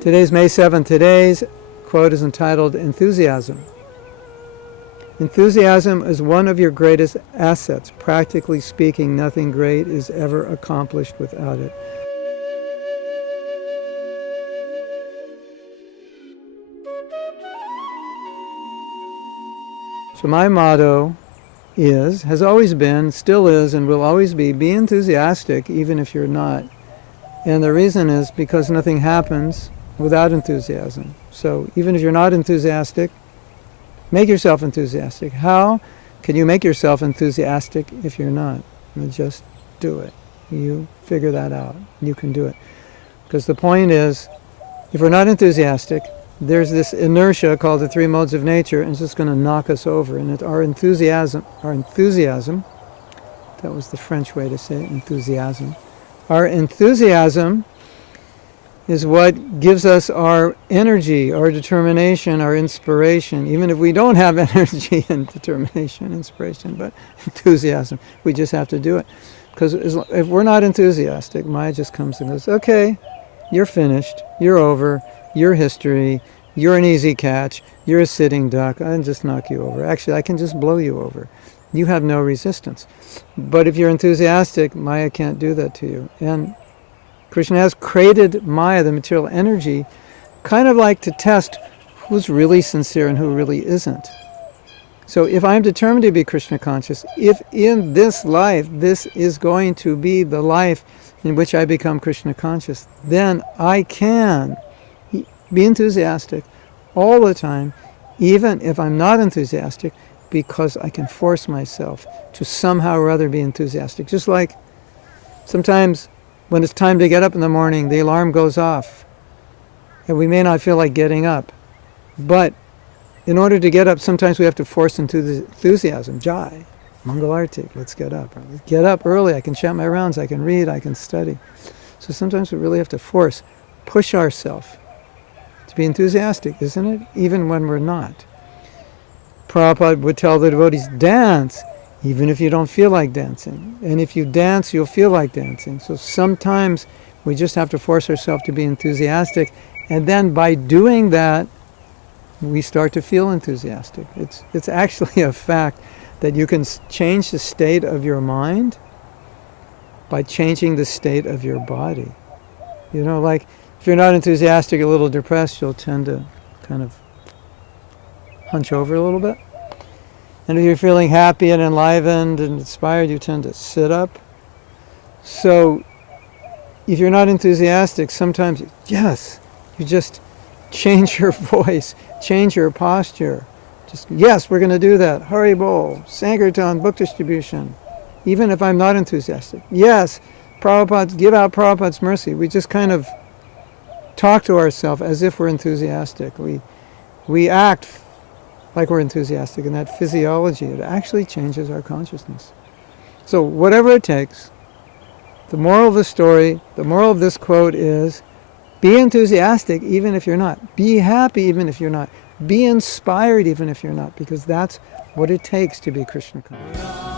Today's May 7th. Today's quote is entitled Enthusiasm. Enthusiasm is one of your greatest assets. Practically speaking, nothing great is ever accomplished without it. So my motto is, has always been, still is, and will always be enthusiastic even if you're not. And the reason is because nothing happens without enthusiasm. So even if you're not enthusiastic, make yourself enthusiastic. How can you make yourself enthusiastic if you're not? Just do it. You figure that out. You can do it. Because the point is, if we're not enthusiastic, there's this inertia called the three modes of nature, and it's just going to knock us over. And our enthusiasm, that was the French way to say it, enthusiasm. Our enthusiasm is what gives us our energy, our determination, our inspiration. Even if we don't have energy and determination, inspiration, but enthusiasm, we just have to do it. Because if we're not enthusiastic, Maya just comes and goes, okay, you're finished, you're over, you're history, you're an easy catch, you're a sitting duck, I can just knock you over. Actually, I can just blow you over. You have no resistance. But if you're enthusiastic, Maya can't do that to you. And Krishna has created Maya, the material energy, kind of like to test who's really sincere and who really isn't. So if I'm determined to be Krishna conscious, if in this life this is going to be the life in which I become Krishna conscious, then I can be enthusiastic all the time, even if I'm not enthusiastic, because I can force myself to somehow or other be enthusiastic. Just like sometimes when it's time to get up in the morning, the alarm goes off, and we may not feel like getting up. But in order to get up, sometimes we have to force enthusiasm. Jai, Mangalarti, let's get up. Get up early, I can chant my rounds, I can read, I can study. So sometimes we really have to push ourselves to be enthusiastic, isn't it? Even when we're not. Prabhupada would tell the devotees, dance, even if you don't feel like dancing. And if you dance, you'll feel like dancing. So sometimes we just have to force ourselves to be enthusiastic. And then by doing that, we start to feel enthusiastic. It's actually a fact that you can change the state of your mind by changing the state of your body. You know, like if you're not enthusiastic, a little depressed, you'll tend to kind of hunch over a little bit. And if you're feeling happy and enlivened and inspired, you tend to sit up. So if you're not enthusiastic, sometimes, yes, you just change your voice, change your posture. Just, yes, we're going to do that. Hari Bol, Sankirtan, book distribution. Even if I'm not enthusiastic. Yes, Prabhupada, give out Prabhupada's mercy. We just kind of talk to ourselves as if we're enthusiastic. We act like we're enthusiastic, and that physiology, it actually changes our consciousness. So whatever it takes, the moral of the story, the moral of this quote is, be enthusiastic even if you're not. Be happy even if you're not. Be inspired even if you're not, because that's what it takes to be Krishna conscious.